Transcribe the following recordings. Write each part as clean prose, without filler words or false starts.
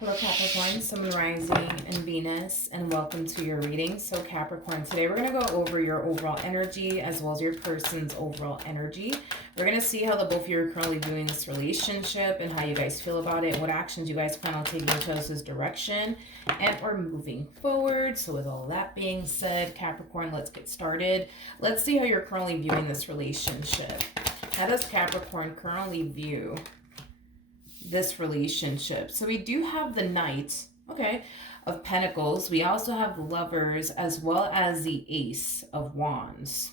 Hello Capricorn, Sun, Rising, and Venus, and welcome to your reading. So Capricorn, today we're going to go over your overall energy as well as your person's overall energy. We're going to see how the both of you are currently viewing this relationship and how you guys feel about it, what actions you guys plan on taking each other's direction, and we're moving forward. So with all that being said, Capricorn, let's get started. Let's see how you're currently viewing this relationship. How does Capricorn currently view this relationship? So we do have the Knight, okay, of Pentacles. We also have the Lovers as well as the Ace of Wands.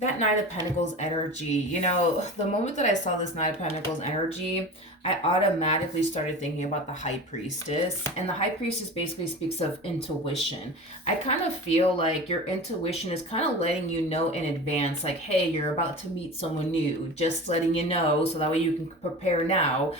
That Knight of Pentacles energy, you know, the moment that I saw this Knight of Pentacles energy, I automatically started thinking about the High Priestess. And the High Priestess basically speaks of intuition. I kind of feel like your intuition is kind of letting you know in advance, like, hey, you're about to meet someone new. Just letting you know so that way you can prepare now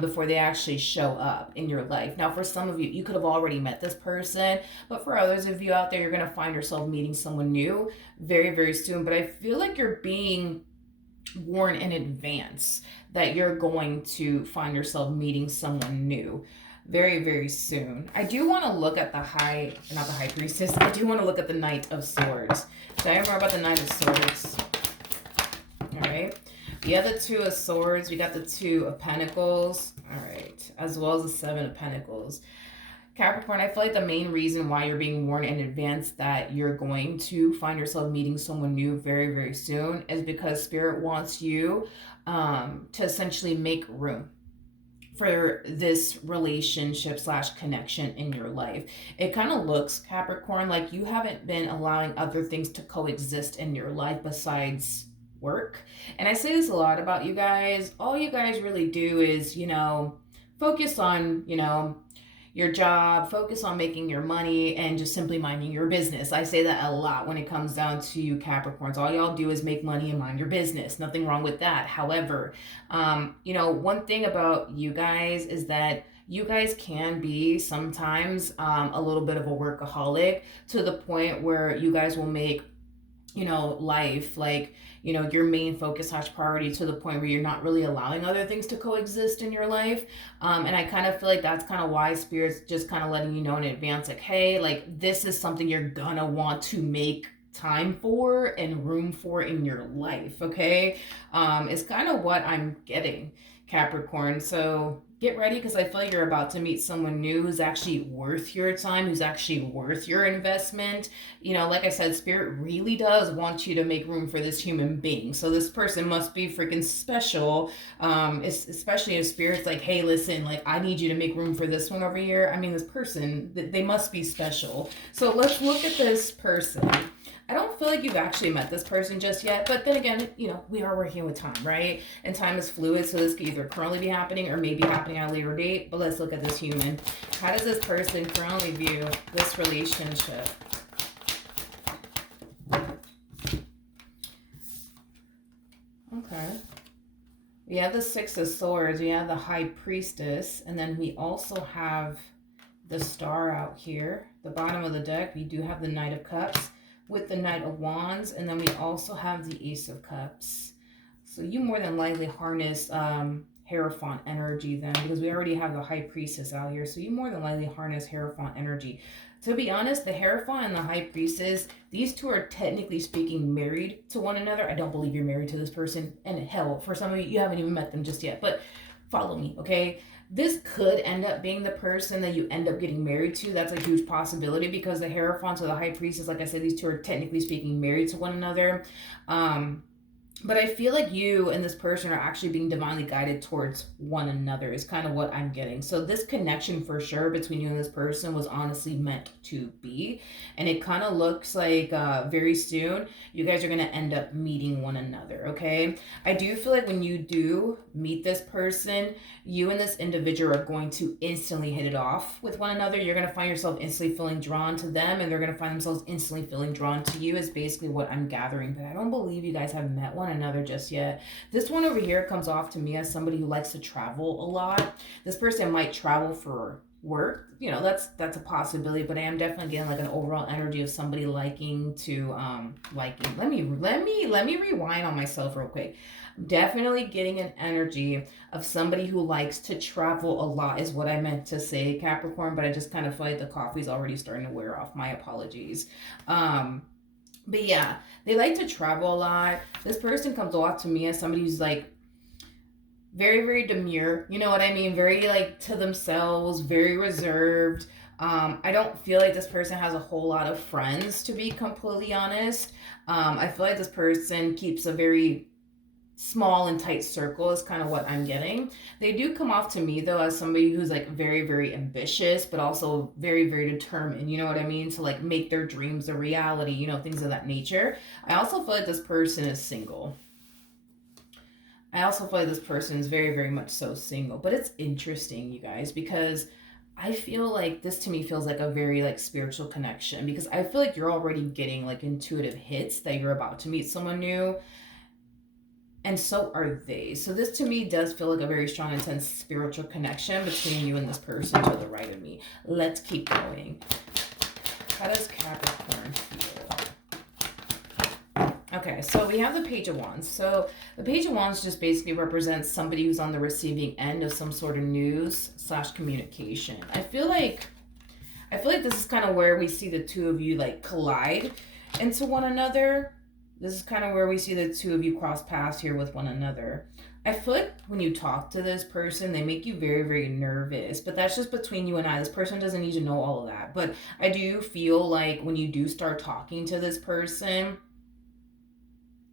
before they actually show up in your life. Now, for some of you, you could have already met this person. But for others of you out there, you're going to find yourself meeting someone new very, very soon. But I feel like you're being warned in advance that you're going to find yourself meeting someone new very, very soon. I do want to look at the not the High Priestess, I do want to look at the Knight of Swords. So I remember about the Knight of Swords. All right. We have the Two of Swords. We got the Two of Pentacles. All right. As well as the Seven of Pentacles. Capricorn, I feel like the main reason why you're being warned in advance that you're going to find yourself meeting someone new very, very soon is because Spirit wants you to essentially make room for this relationship / connection in your life. It kind of looks, Capricorn, like you haven't been allowing other things to coexist in your life besides work. And I say this a lot about you guys. All you guys really do is, you know, focus on, you know, your job, focus on making your money, and just simply minding your business. I say that a lot when it comes down to you Capricorns. All y'all do is make money and mind your business. Nothing wrong with that. However, you know, one thing about you guys is that you guys can be sometimes a little bit of a workaholic to the point where you guys will make, you know, life like, you know, your main focus / priority to the point where you're not really allowing other things to coexist in your life. And I kind of feel like that's kind of why Spirit's just kind of letting you know in advance, like, hey, like this is something you're gonna want to make time for and room for in your life, okay? It's kind of what I'm getting, Capricorn. So get ready, because I feel like you're about to meet someone new who's actually worth your time, who's actually worth your investment. You know, like I said, Spirit really does want you to make room for this human being. So this person must be freaking special, especially if Spirit's like, hey, listen, like I need you to make room for this one over here. I mean, this person, they must be special. So let's look at this person. I don't feel like you've actually met this person just yet, but then again, you know, we are working with time, right? And time is fluid, so this could either currently be happening or maybe happening at a later date. But let's look at this human. How does this person currently view this relationship? Okay. We have the Six of Swords, we have the High Priestess, and then we also have the Star out here. The bottom of the deck, we do have the Knight of Cups with the Knight of Wands, and then we also have the Ace of Cups. So you more than likely harness Hierophant energy then, because we already have the High Priestess out here. So you more than likely harness Hierophant energy. To be honest, the Hierophant and the High Priestess, these two are technically speaking married to one another. I don't believe you're married to this person. And hell, for some of you, you haven't even met them just yet. But follow me, okay? This could end up being the person that you end up getting married to. That's a huge possibility, because the Hierophant or the High Priestess, like I said, these two are technically speaking married to one another. But I feel like you and this person are actually being divinely guided towards one another is kind of what I'm getting. So this connection for sure between you and this person was honestly meant to be. And it kind of looks like very soon you guys are going to end up meeting one another, okay? I do feel like when you do meet this person, you and this individual are going to instantly hit it off with one another. You're going to find yourself instantly feeling drawn to them, and they're going to find themselves instantly feeling drawn to you is basically what I'm gathering. But I don't believe you guys have met one another just yet. This one over here comes off to me as somebody who likes to travel a lot. This person might travel for work, that's a possibility, but I am definitely getting like an overall energy of somebody liking to liking. Let me rewind on myself real quick. Definitely getting an energy of somebody who likes to travel a lot is what I meant to say, Capricorn, but I just kind of feel like the coffee's already starting to wear off. My apologies. um but yeah, they like to travel a lot. This person comes off to me as somebody who's like very, very demure. You know what I mean? Very like to themselves, very reserved. I don't feel like this person has a whole lot of friends, to be completely honest. I feel like this person keeps a very small and tight circle, is kind of what I'm getting. They do come off to me though as somebody who's like very, very ambitious, but also very, very determined. You know what I mean? To like make their dreams a reality, things of that nature. I also feel like this person is single. I also feel like this person is very, very much so single. But it's interesting, you guys, because I feel like this to me feels like a very like spiritual connection, because I feel like you're already getting like intuitive hits that you're about to meet someone new, and so are they. So this to me does feel like a very strong, intense spiritual connection between you and this person to the right of me. Let's keep going. How does Capricorn feel? Okay, so we have the Page of Wands. So the Page of Wands just basically represents somebody who's on the receiving end of some sort of news slash communication. I feel like this is kind of where we see the two of you like collide into one another. This is kind of where we see the two of you cross paths here with one another. I feel like when you talk to this person, they make you very, very nervous, but that's just between you and I. This person doesn't need to know all of that. But I do feel like when you do start talking to this person,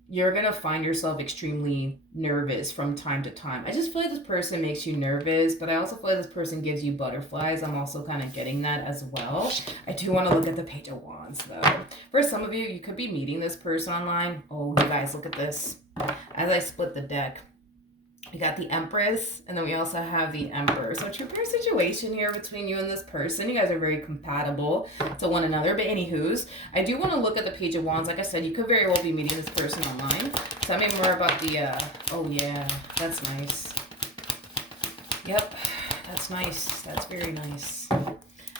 you're going to find yourself extremely nervous from time to time. I just feel like this person makes you nervous, but I also feel like this person gives you butterflies. I'm also kind of getting that as well. I do want to look at the Page of Wands, though. For some of you, you could be meeting this person online. Oh, you guys, look at this. As I split the deck, we got the Empress, and then we also have the Emperor. So true fair situation here between you and this person. You guys are very compatible to one another. But anywho's, I do want to look at the Page of Wands. Like I said, you could very well be meeting this person online. Tell me more about the, oh yeah, that's nice. Yep, that's nice. That's very nice.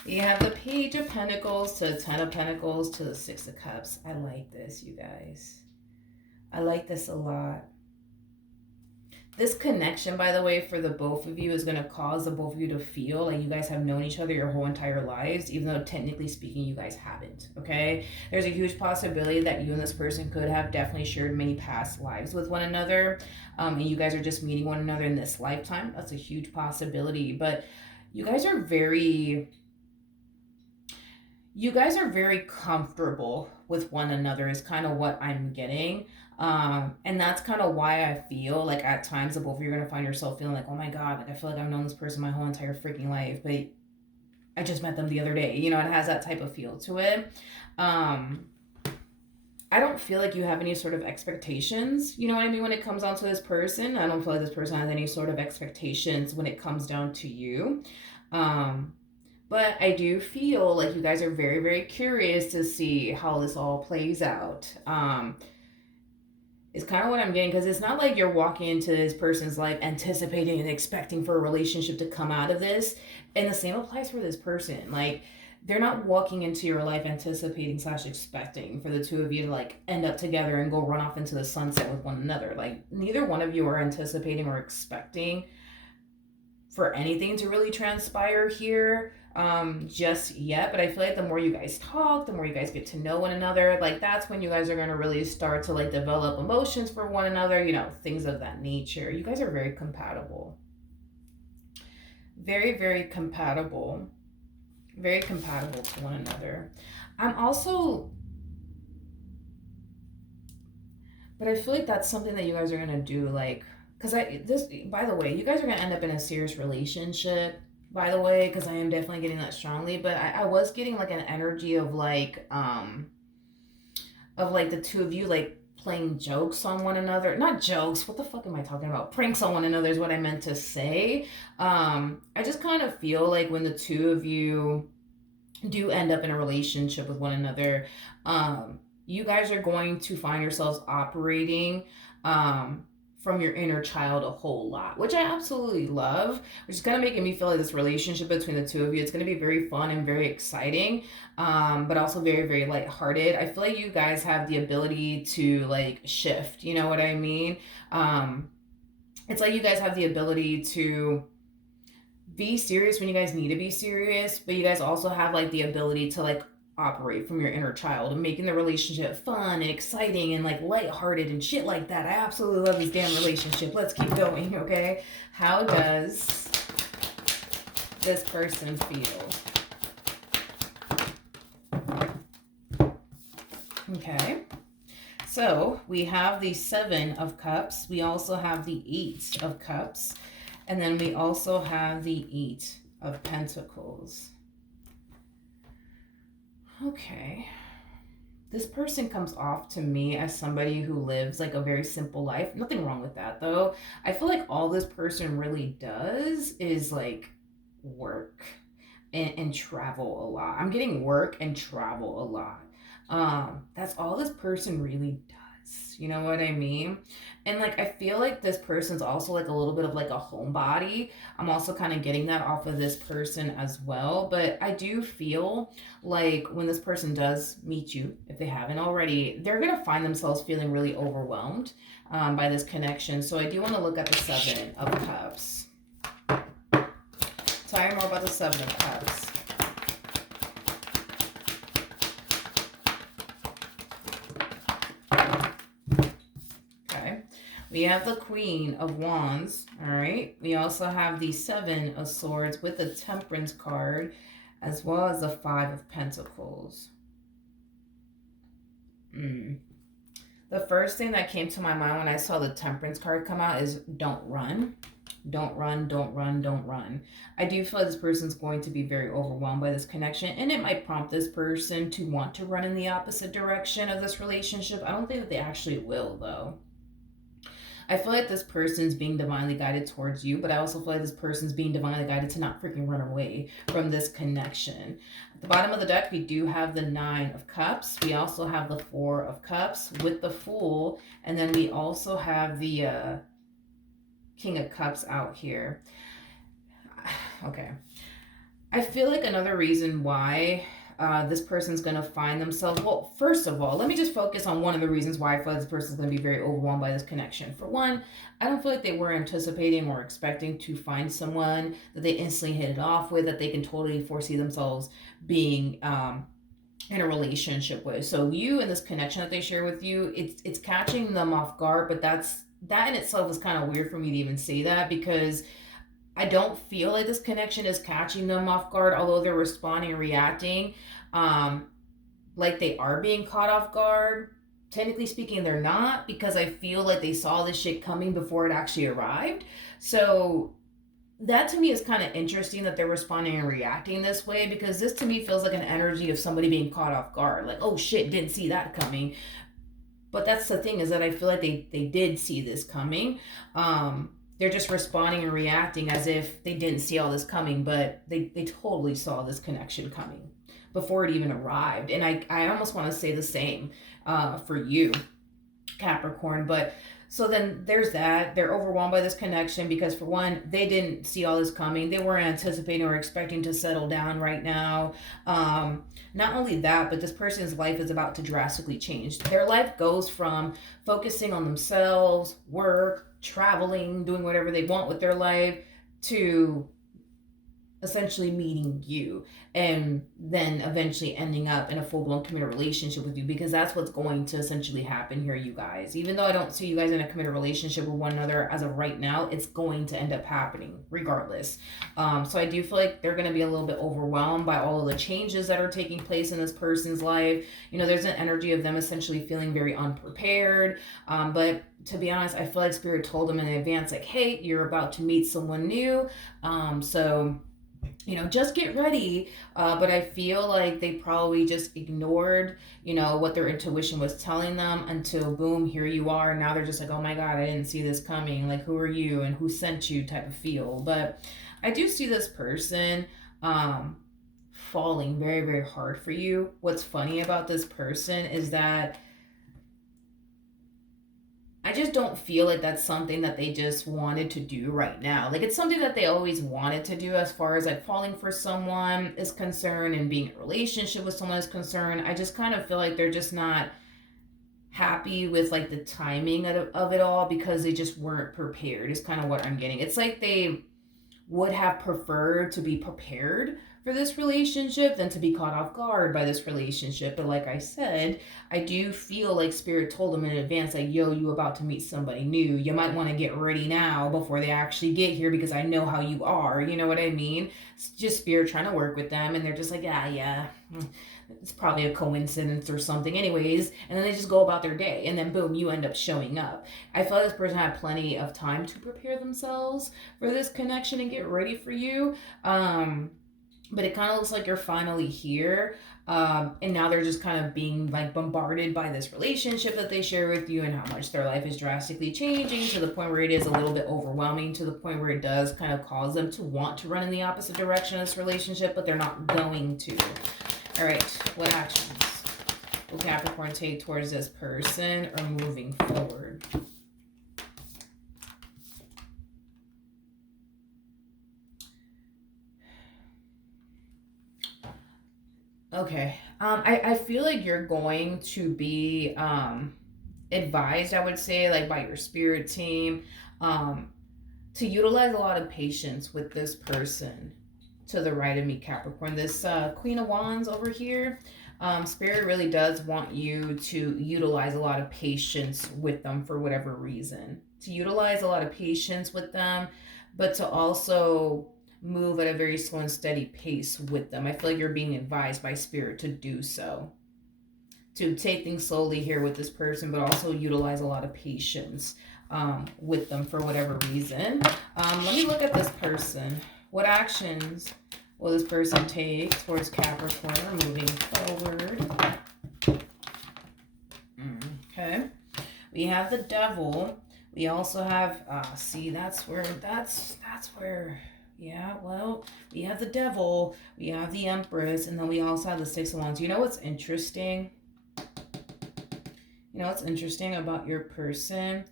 You have the Page of Pentacles to the Ten of Pentacles to the Six of Cups. I like this, you guys. I like this a lot. This connection, by the way, for the both of you is going to cause the both of you to feel like you guys have known each other your whole entire lives, even though technically speaking, you guys haven't, okay? There's a huge possibility that you and this person could have definitely shared many past lives with one another, and you guys are just meeting one another in this lifetime. That's a huge possibility, but you guys are very comfortable with one another is kind of what I'm getting. And that's kind of why I feel like at times the both of you are going to find yourself feeling like, oh my God, like I feel like I've known this person my whole entire freaking life, but I just met them the other day. It has that type of feel to it. I don't feel like you have any sort of expectations, you know what I mean, when it comes down to this person. I don't feel like this person has any sort of expectations when it comes down to you. But I do feel like you guys are very, very curious to see how this all plays out. It's kind of what I'm getting, because it's not like you're walking into this person's life anticipating and expecting for a relationship to come out of this. And the same applies for this person. Like, they're not walking into your life anticipating slash expecting for the two of you to like end up together and go run off into the sunset with one another. Like, neither one of you are anticipating or expecting for anything to really transpire here just yet. But I feel like the more you guys talk, the more you guys get to know one another, like that's when you guys are going to really start to like develop emotions for one another, things of that nature. You guys are very compatible. Very, very compatible. Very compatible to one another. I'm also, but I feel like that's something that you guys are going to do, like, because by the way, you guys are going to end up in a serious relationship, by the way, because I am definitely getting that strongly. But I was getting like an energy of like the two of you like playing jokes on one another. Not jokes, what the fuck am I talking about? Pranks on one another is what I meant to say. I just kind of feel like when the two of you do end up in a relationship with one another, you guys are going to find yourselves operating from your inner child a whole lot, which I absolutely love, which is kind of making me feel like this relationship between the two of you, it's going to be very fun and very exciting, but also very, very lighthearted. I feel like you guys have the ability to like shift, you know what I mean? Um, it's like you guys have the ability to be serious when you guys need to be serious, but you guys also have like the ability to like operate from your inner child and making the relationship fun and exciting and like lighthearted and shit like that. I absolutely love this damn relationship. Let's keep going, okay? How does this person feel? Okay. So we have the Seven of Cups. We also have the Eight of Cups. And then we also have the Eight of Pentacles. Okay. This person comes off to me as somebody who lives like a very simple life. Nothing wrong with that though. I feel like all this person really does is like work and travel a lot. I'm getting work and travel a lot. That's all this person really does. You know what I mean? And like I feel like this person's also like a little bit of like a homebody. I'm also kind of getting that off of this person as well. But I do feel like when this person does meet you, if they haven't already, they're gonna find themselves feeling really overwhelmed by this connection. So I do want to look at the Seven of Cups. Tell me more about the Seven of Cups. Okay. We have the Queen of Wands. All right. We also have the Seven of Swords with the Temperance card, as well as the Five of Pentacles. The first thing that came to my mind when I saw the Temperance card come out is don't run. Don't run, don't run, don't run. I do feel like this person's going to be very overwhelmed by this connection, and it might prompt this person to want to run in the opposite direction of this relationship. I don't think that they actually will, though. I feel like this person's being divinely guided towards you, but I also feel like this person's being divinely guided to not freaking run away from this connection. At the bottom of the deck, we do have the Nine of Cups. We also have the Four of Cups with the Fool, and then we also have the King of Cups out here. Okay. I feel like another reason why this person's going to find themselves... Well, first of all, let me just focus on one of the reasons why I feel like this person's going to be very overwhelmed by this connection. For one, I don't feel like they were anticipating or expecting to find someone that they instantly hit it off with, that they can totally foresee themselves being... in a relationship with. So you and this connection that they share with you, it's catching them off guard, but that in itself is kind of weird for me to even say that, because I don't feel like this connection is catching them off guard, although they're responding and reacting like they are being caught off guard. Technically speaking, they're not, because I feel like they saw this shit coming before it actually arrived. So that to me is kind of interesting that they're responding and reacting this way, because this to me feels like an energy of somebody being caught off guard. Like, oh shit, didn't see that coming. But that's the thing, is that I feel like they did see this coming. They're just responding and reacting as if they didn't see all this coming, but they totally saw this connection coming before it even arrived. And I almost want to say the same for you, Capricorn. But so then there's that. They're overwhelmed by this connection because, for one, they didn't see all this coming. They weren't anticipating or expecting to settle down right now. Not only that, but this person's life is about to drastically change. Their life goes from focusing on themselves, work, traveling, doing whatever they want with their life, to essentially meeting you and then eventually ending up in a full-blown committed relationship with you, because that's what's going to essentially happen here, you guys. Even though I don't see you guys in a committed relationship with one another as of right now, it's going to end up happening regardless. So I do feel like they're going to be a little bit overwhelmed by all of the changes that are taking place in this person's life. You know, there's an energy of them essentially feeling very unprepared, but to be honest, I feel like Spirit told them in advance, like, hey, you're about to meet someone new, so you know, just get ready. But I feel like they probably just ignored, you know, what their intuition was telling them, until boom, here you are. And now they're just like, oh my God, I didn't see this coming. Like, who are you and who sent you type of feel. But I do see this person falling very, very hard for you. What's funny about this person is that I just don't feel like that's something that they just wanted to do right now. Like it's something that they always wanted to do as far as like falling for someone is concerned and being in a relationship with someone is concerned. I just kind of feel like they're just not happy with like the timing of it all because they just weren't prepared is kind of what I'm getting. It's like they would have preferred to be prepared for this relationship than to be caught off guard by this relationship. But like I said, I do feel like Spirit told them in advance, like, yo, you about to meet somebody new. You might want to get ready now before they actually get here because I know how you are. You know what I mean? It's just Spirit trying to work with them. And they're just like, yeah. It's probably a coincidence or something anyways, and then they just go about their day, and then boom, you end up showing up. I feel like this person had plenty of time to prepare themselves for this connection and get ready for you, but it kind of looks like you're finally here, and now they're just kind of being like bombarded by this relationship that they share with you and how much their life is drastically changing to the point where it is a little bit overwhelming, to the point where it does kind of cause them to want to run in the opposite direction of this relationship, but they're not going to. All right, what actions will Capricorn take towards this person or moving forward? Okay, I feel like you're going to be advised, I would say, like by your spirit team, to utilize a lot of patience with this person to the right of me, Capricorn. This Queen of Wands over here, Spirit really does want you to utilize a lot of patience with them for whatever reason. To utilize a lot of patience with them, but to also move at a very slow and steady pace with them. I feel like you're being advised by Spirit to do so. To take things slowly here with this person, but also utilize a lot of patience with them for whatever reason. Let me look at this person. What actions will this person take towards Capricorn moving forward? Okay. We have the Devil. We also have, that's where, yeah, well, we have the Devil, we have the Empress, and then we also have the Six of Wands. You know what's interesting? You know what's interesting about your person?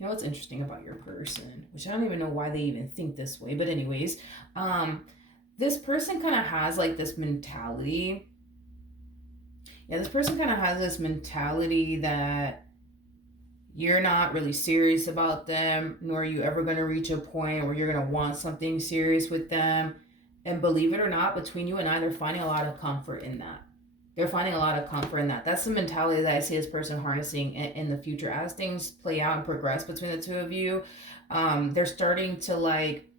You know what's interesting about your person, which I don't even know why they even think this way, but anyways, this person kind of has like this mentality. Yeah, this person kind of has this mentality that you're not really serious about them, nor are you ever going to reach a point where you're going to want something serious with them. And believe it or not, between you and I, they're finding a lot of comfort in that. They're finding a lot of comfort in that. That's the mentality that I see this person harnessing in the future as things play out and progress between the two of you. They're starting to like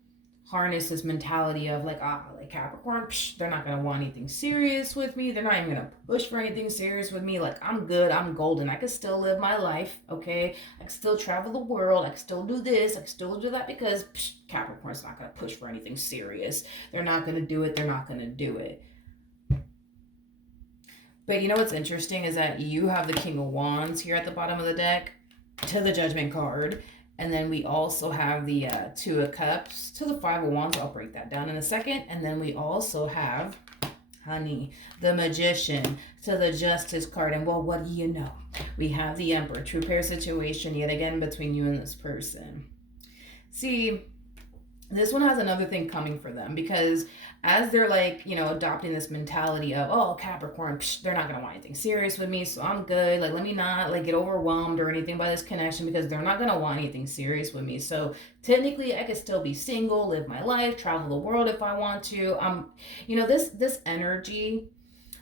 harness this mentality of like Capricorn, they're not gonna want anything serious with me. They're not even gonna push for anything serious with me. Like I'm good, I'm golden. I can still live my life, okay? I can still travel the world. I can still do this. I can still do that because Capricorn's not gonna push for anything serious. They're not gonna do it. They're not gonna do it. But you know what's interesting is that you have the King of Wands here at the bottom of the deck to the Judgment card. And then we also have the Two of Cups to the Five of Wands. I'll break that down in a second. And then we also have, honey, the Magician to the Justice card. And well, what do you know? We have the Emperor. True pair situation yet again between you and this person. See, this one has another thing coming for them because as they're like, adopting this mentality of, oh, Capricorn, they're not going to want anything serious with me, so I'm good. Like, let me not like get overwhelmed or anything by this connection because they're not going to want anything serious with me. So technically I could still be single, live my life, travel the world if I want to. This energy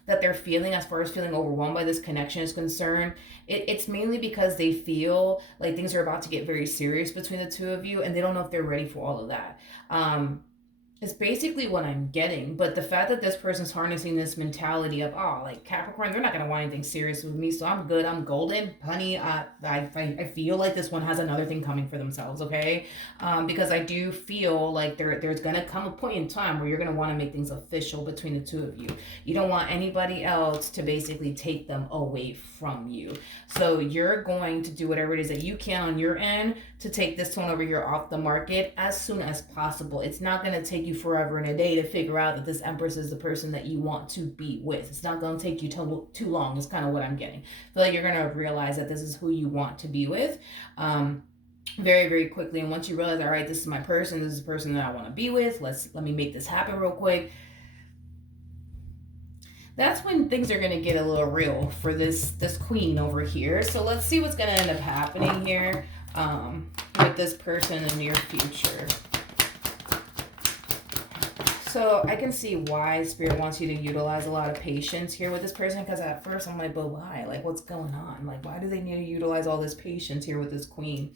that they're feeling as far as feeling overwhelmed by this connection is concerned, it's mainly because they feel like things are about to get very serious between the two of you and they don't know if they're ready for all of that. It's basically what I'm getting. But the fact that this person's harnessing this mentality of, oh, like Capricorn, they're not going to want anything serious with me, so I'm good, I'm golden. Honey, I feel like this one has another thing coming for themselves, okay? Because I do feel like there's going to come a point in time where you're going to want to make things official between the two of you. You don't want anybody else to basically take them away from you. So you're going to do whatever it is that you can on your end to take this one over here off the market as soon as possible. It's not going to take you you forever and a day to figure out that this Empress is the person that you want to be with. It's not going to take you too long, is kind of what I'm getting. I feel like you're going to realize that this is who you want to be with. Very, very quickly. And once you realize, all right, this is my person, this is the person that I want to be with, let me make this happen real quick. That's when things are going to get a little real for this queen over here. So let's see what's going to end up happening here with this person in the near future. So I can see why Spirit wants you to utilize a lot of patience here with this person, because at first I'm like, but why? Like, what's going on? Like, why do they need to utilize all this patience here with this queen?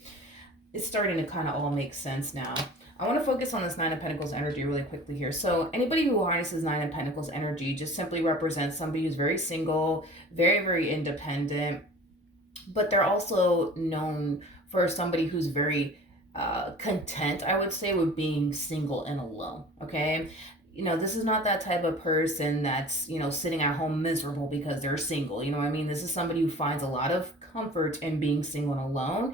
It's starting to kind of all make sense now. I want to focus on this Nine of Pentacles energy really quickly here. So anybody who harnesses Nine of Pentacles energy just simply represents somebody who's very single, very, very independent, but they're also known for somebody who's very content, I would say, with being single and alone, okay? You know, this is not that type of person that's, you know, sitting at home miserable because they're single. You know what I mean? This is somebody who finds a lot of comfort in being single and alone.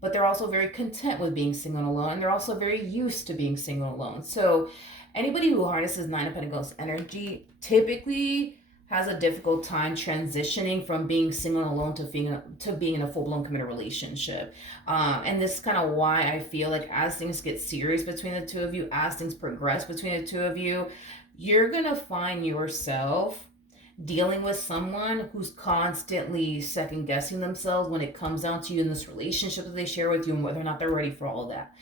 But they're also very content with being single and alone. They're also very used to being single and alone. So anybody who harnesses Nine of Pentacles energy typically has a difficult time transitioning from being single and alone to being in a full-blown committed relationship. And this is kind of why I feel like as things get serious between the two of you, as things progress between the two of you, you're going to find yourself dealing with someone who's constantly second guessing themselves when it comes down to you in this relationship that they share with you and whether or not they're ready for all of that.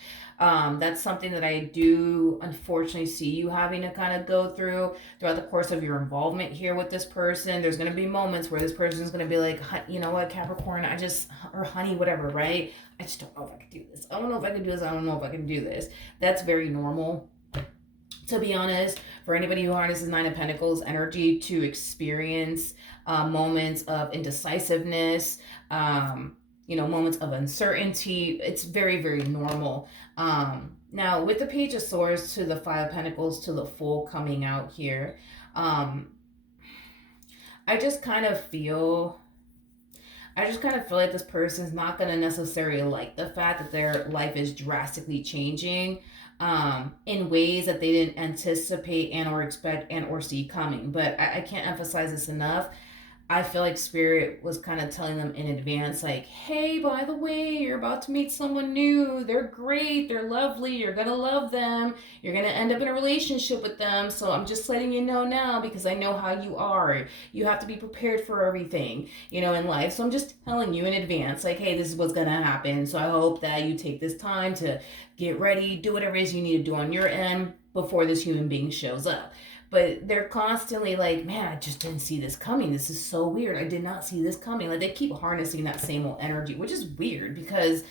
That's something that I do unfortunately see you having to kind of go through throughout the course of your involvement here with this person. There's going to be moments where this person is going to be like, you know what, Capricorn, or honey, whatever, right? I just don't know if I can do this. I don't know if I can do this. I don't know if I can do this. That's very normal, to be honest, for anybody who harnesses Nine of Pentacles energy to experience moments of indecisiveness, moments of uncertainty. It's very, very normal. Now, with the Page of Swords to the Five of Pentacles to the Fool coming out here, I just kind of feel like this person's not going to necessarily like the fact that their life is drastically changing in ways that they didn't anticipate and or expect and or see coming. But I can't emphasize this enough. I feel like Spirit was kind of telling them in advance, like, hey, by the way, you're about to meet someone new. They're great. They're lovely. You're going to love them. You're going to end up in a relationship with them. So I'm just letting you know now because I know how you are. You have to be prepared for everything, in life. So I'm just telling you in advance, like, hey, this is what's going to happen. So I hope that you take this time to get ready, do whatever it is you need to do on your end before this human being shows up. But they're constantly like, man, I just didn't see this coming. This is so weird. I did not see this coming. Like, they keep harnessing that same old energy, which is weird because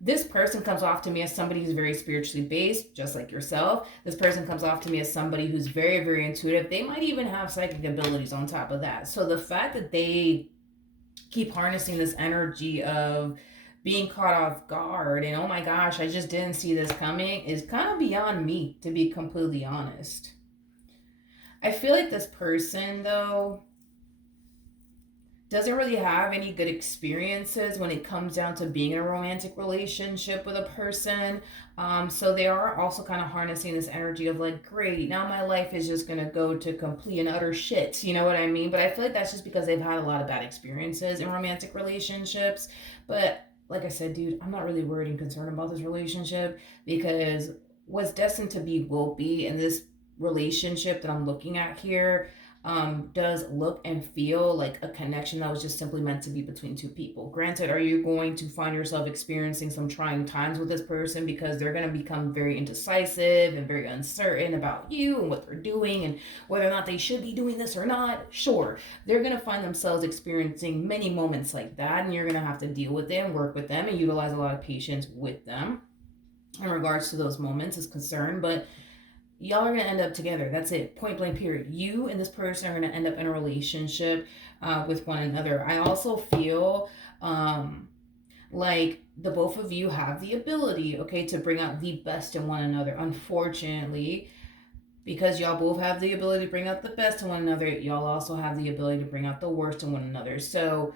this person comes off to me as somebody who's very spiritually based, just like yourself. This person comes off to me as somebody who's very, very intuitive. They might even have psychic abilities on top of that. So the fact that they keep harnessing this energy of being caught off guard and, oh my gosh, I just didn't see this coming is kind of beyond me, to be completely honest. I feel like this person, though, doesn't really have any good experiences when it comes down to being in a romantic relationship with a person. So they are also kind of harnessing this energy of like, great, now my life is just going to go to complete and utter shit. You know what I mean? But I feel like that's just because they've had a lot of bad experiences in romantic relationships. But like I said, dude, I'm not really worried and concerned about this relationship because what's destined to be will be, and this relationship that I'm looking at here does look and feel like a connection that was just simply meant to be between two people. Granted, are you going to find yourself experiencing some trying times with this person because they're going to become very indecisive and very uncertain about you and what they're doing and whether or not they should be doing this or not? Sure, they're going to find themselves experiencing many moments like that, and you're going to have to deal with them, work with them, and utilize a lot of patience with them in regards to those moments is concerned. But y'all are going to end up together. That's it. Point blank, period. You and this person are going to end up in a relationship with one another. I also feel like the both of you have the ability, okay, to bring out the best in one another. Unfortunately, because y'all both have the ability to bring out the best in one another, y'all also have the ability to bring out the worst in one another. So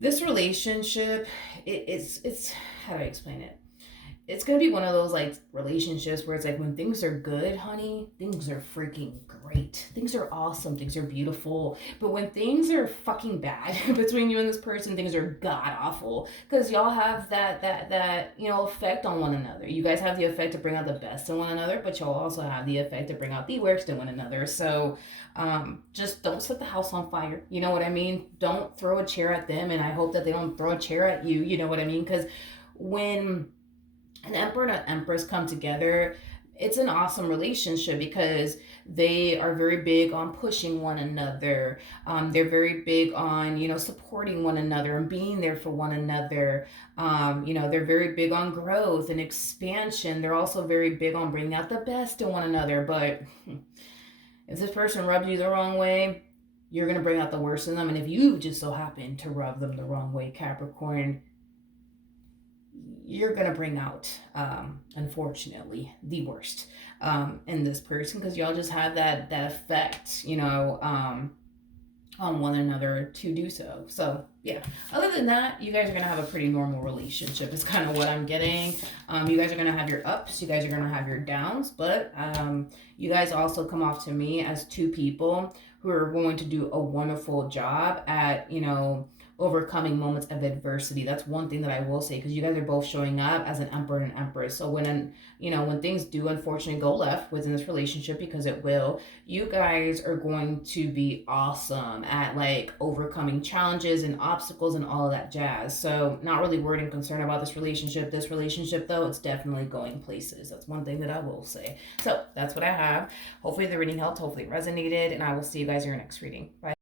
this relationship, it's how do I explain it? it's gonna be one of those like relationships where it's like when things are good, honey, things are freaking great. Things are awesome. Things are beautiful. But when things are fucking bad between you and this person, things are god awful. Because y'all have that effect on one another. You guys have the effect to bring out the best in one another, but y'all also have the effect to bring out the worst in one another. So just don't set the house on fire. You know what I mean? Don't throw a chair at them, and I hope that they don't throw a chair at you. You know what I mean? Because when an emperor and an empress come together, it's an awesome relationship because they are very big on pushing one another. They're very big on supporting one another and being there for one another. They're very big on growth and expansion. They're also very big on bringing out the best in one another. But if this person rubs you the wrong way, you're gonna bring out the worst in them. And if you just so happen to rub them the wrong way, Capricorn, you're gonna bring out, unfortunately, the worst in this person because y'all just have that effect, on one another to do so. So yeah. Other than that, you guys are gonna have a pretty normal relationship. Is kind of what I'm getting. You guys are gonna have your ups. You guys are gonna have your downs. But you guys also come off to me as two people who are going to do a wonderful job at overcoming moments of adversity. That's one thing that I will say because you guys are both showing up as an emperor and an empress. So when things do unfortunately go left within this relationship, because it will, you guys are going to be awesome at like overcoming challenges and obstacles and all of that jazz. So not really worried and concerned about this relationship. This relationship though, it's definitely going places. That's one thing that I will say. So that's what I have. Hopefully the reading helped. Hopefully it resonated, and I will see you guys in your next reading. Bye.